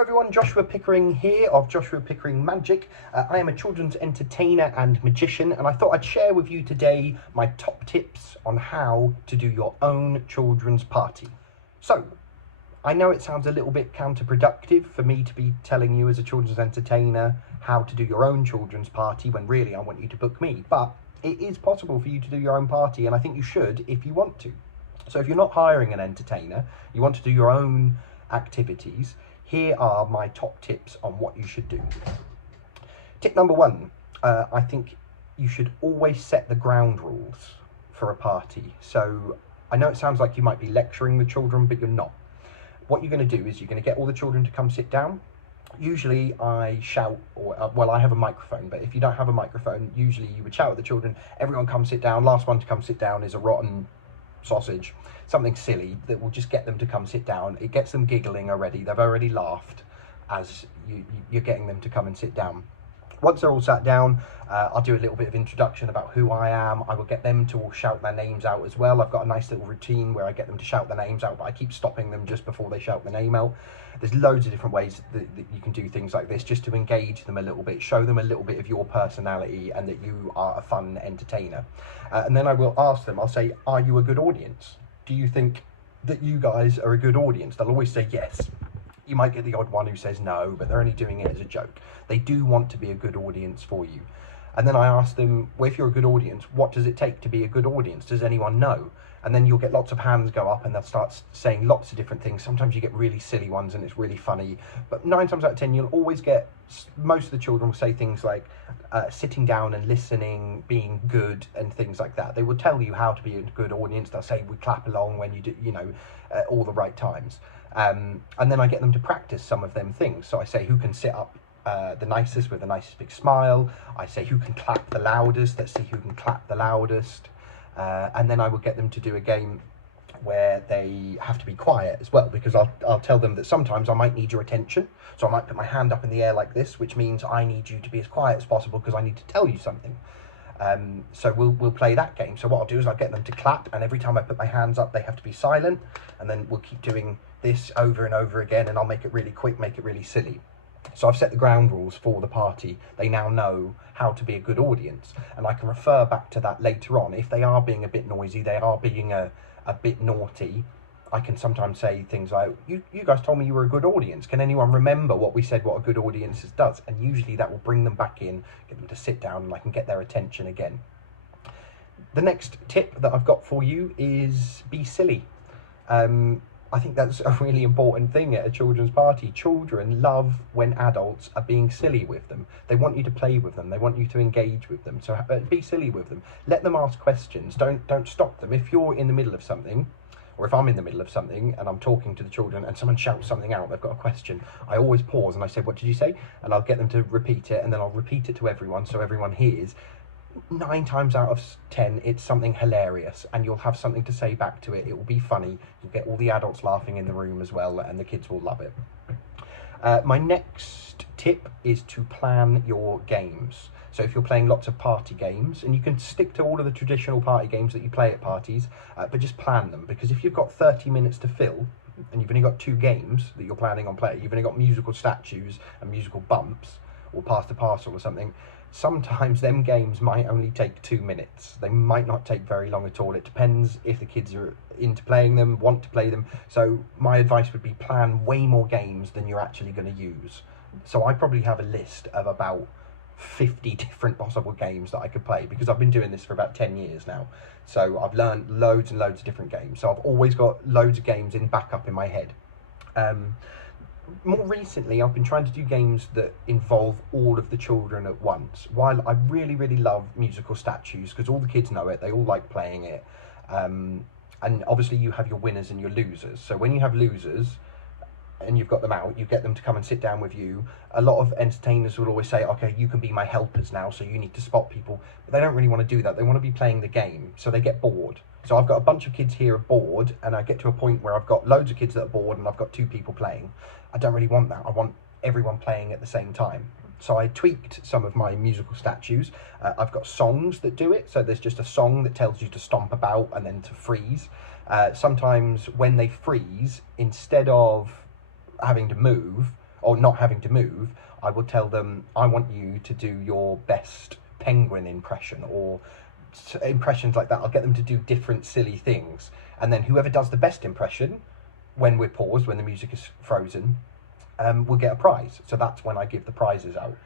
Hello everyone, Joshua Pickering here of Joshua Pickering Magic. I am a children's entertainer and magician, and I thought I'd share with you today my top tips on how to do your own children's party. So, I know it sounds a little bit counterproductive for me to be telling you as a children's entertainer how to do your own children's party when really I want you to book me, but it is possible for you to do your own party, and I think you should if you want to. So if you're not hiring an entertainer, you want to do your own activities, here are my top tips on what you should do. Tip number one, I think you should always set the ground rules for a party. So I know it sounds like you might be lecturing the children, but you're not. What you're going to do is you're going to get all the children to come sit down. Usually I shout, or well, I have a microphone, but if you don't have a microphone, usually you would shout at the children, everyone come sit down. Last one to come sit down is a rotten sausage, something silly that will just get them to come sit down. It gets them giggling already. They've already laughed as you're getting them to come and sit down. Once they're all sat down, I'll do a little bit of introduction about who I am. I will get them to all shout their names out as well. I've got a nice little routine where I get them to shout their names out, but I keep stopping them just before they shout the name out. There's loads of different ways that you can do things like this just to engage them a little bit, show them a little bit of your personality and that you are a fun entertainer. And then I will ask them, I'll say, are you a good audience? Do you think that you guys are a good audience? They'll always say yes. You might get the odd one who says no, but they're only doing it as a joke. They do want to be a good audience for you. And then I ask them, well, if you're a good audience, what does it take to be a good audience? Does anyone know? And then you'll get lots of hands go up and they'll start saying lots of different things. Sometimes you get really silly ones and it's really funny. But 9 times out of 10, you'll always get, most of the children will say things like sitting down and listening, being good and things like that. They will tell you how to be a good audience. They'll say, we clap along when you do, all the right times. And then I get them to practice some of them things. So I say who can sit up the nicest with the nicest big smile. I say who can clap the loudest. Let's see who can clap the loudest. And then I will get them to do a game where they have to be quiet as well, because I'll tell them that sometimes I might need your attention. So I might put my hand up in the air like this, which means I need you to be as quiet as possible because I need to tell you something. So we'll play that game. So what I'll do is I'll get them to clap, and every time I put my hands up, they have to be silent. And then we'll keep doing this over and over again, and I'll make it really quick, make it really silly. So I've set the ground rules for the party. They now know how to be a good audience, and I can refer back to that later on. If they are being a bit noisy, they are being a bit naughty, I can sometimes say things like, you guys told me you were a good audience. Can anyone remember what we said, what a good audience does? And usually that will bring them back in, get them to sit down, and I can get their attention again. The next tip that I've got for you is be silly. I think that's a really important thing at a children's party. Children love when adults are being silly with them. They want you to play with them. They want you to engage with them. So be silly with them. Let them ask questions. Don't stop them. If you're in the middle of something, or if I'm in the middle of something and I'm talking to the children and someone shouts something out, they've got a question, I always pause and I say, what did you say? And I'll get them to repeat it, and then I'll repeat it to everyone so everyone hears. 9 times out of 10, it's something hilarious, and you'll have something to say back to it. It will be funny. You'll get all the adults laughing in the room as well, and the kids will love it. My next tip is to plan your games. So if you're playing lots of party games, and you can stick to all of the traditional party games that you play at parties, but just plan them, because if you've got 30 minutes to fill, and you've only got 2 games that you're planning on playing, you've only got musical statues and musical bumps, or pass the parcel or something, sometimes them games might only take 2 minutes. They might not take very long at all. It depends if the kids are into playing them, want to play them. So my advice would be plan way more games than you're actually going to use. So I probably have a list of about 50 different possible games that I could play, because I've been doing this for about 10 years now. So I've learned loads and loads of different games. So I've always got loads of games in backup in my head. More recently, I've been trying to do games that involve all of the children at once. While I really, really love musical statues, because all the kids know it, they all like playing it. And obviously you have your winners and your losers. So when you have losers, and you've got them out, you get them to come and sit down with you. A lot of entertainers will always say, okay, you can be my helpers now, so you need to spot people. But they don't really want to do that. They want to be playing the game, so they get bored. So I've got a bunch of kids here bored, and I get to a point where I've got loads of kids that are bored and I've got 2 people playing. I don't really want that. I want everyone playing at the same time. So I tweaked some of my musical statues. I've got songs that do it. So there's just a song that tells you to stomp about and then to freeze. Sometimes when they freeze, instead of having to move, or not having to move, I will tell them, I want you to do your best penguin impression, or impressions like that. I'll get them to do different silly things, and then whoever does the best impression when we're paused, when the music is frozen, will get a prize. So that's when I give the prizes out.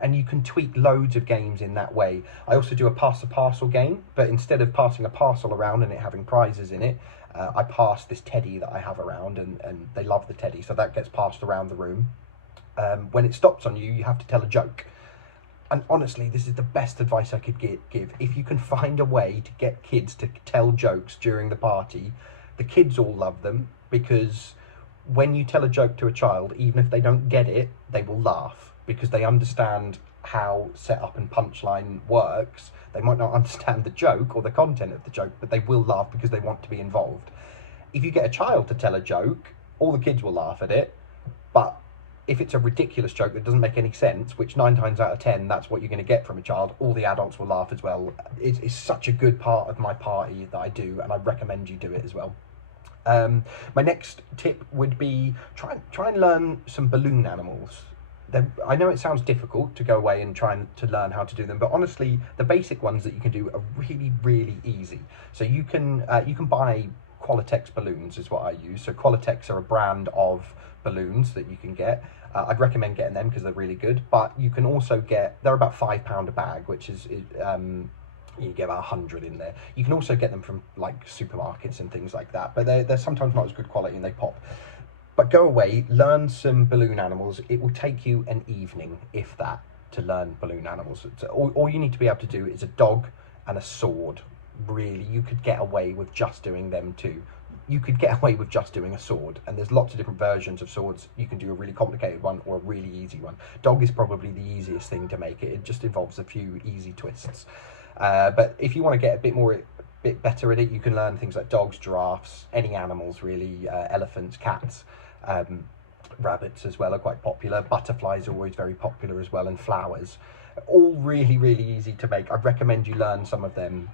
And you can tweak loads of games in that way. I also do a pass the parcel game, but instead of passing a parcel around and it having prizes in it, I pass this teddy that I have around, and they love the teddy, so that gets passed around the room. When it stops on you, you have to tell a joke. And honestly, this is the best advice I could give. If you can find a way to get kids to tell jokes during the party, the kids all love them, because when you tell a joke to a child, even if they don't get it, they will laugh, because they understand how setup and punchline works. They might not understand the joke or the content of the joke, but they will laugh because they want to be involved. If you get a child to tell a joke, all the kids will laugh at it, but if it's a ridiculous joke that doesn't make any sense, which 9 times out of 10, that's what you're going to get from a child, all the adults will laugh as well. It's such a good part of my party that I do, and I recommend you do it as well. My next tip would be try and learn some balloon animals. I know it sounds difficult to go away and try to learn how to do them, but honestly, the basic ones that you can do are really, really easy. So you can buy Qualatex balloons is what I use. So Qualatex are a brand of balloons that you can get. I'd recommend getting them because they're really good, but you can also they're about £5 a bag, which is, you get about 100 in there. You can also get them from like supermarkets and things like that, but they're sometimes not as good quality and they pop. But go away, learn some balloon animals. It will take you an evening, if that, to learn balloon animals. All you need to be able to do is a dog and a sword. Really, you could get away with just doing them too. You could get away with just doing a sword, and there's lots of different versions of swords. You can do a really complicated one or a really easy one. Dog is probably the easiest thing to make. It just involves a few easy twists. But if you want to get a bit better at it, you can learn things like dogs, giraffes, any animals really, elephants, cats. Rabbits as well are quite popular. Butterflies are always very popular as well, and flowers. All really, really easy to make. I'd recommend you learn some of them.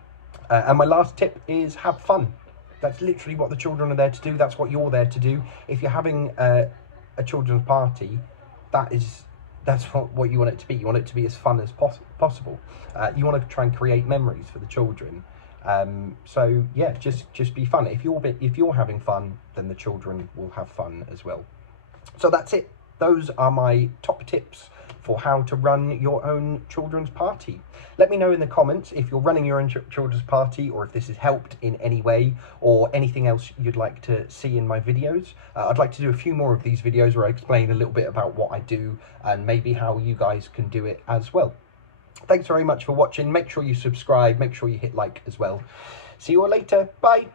And my last tip is have fun. That's literally what the children are there to do. That's what you're there to do. If you're having a children's party, that's what you want it to be. You want it to be as fun as possible. You want to try and create memories for the children. So yeah, just be fun. If you're having fun, then the children will have fun as well. So that's it. Those are my top tips for how to run your own children's party. Let me know in the comments if you're running your own children's party, or if this has helped in any way, or anything else you'd like to see in my videos. I'd like to do a few more of these videos where I explain a little bit about what I do and maybe how you guys can do it as well. Thanks very much for watching. Make sure you subscribe, make sure you hit like as well. See you all later. Bye.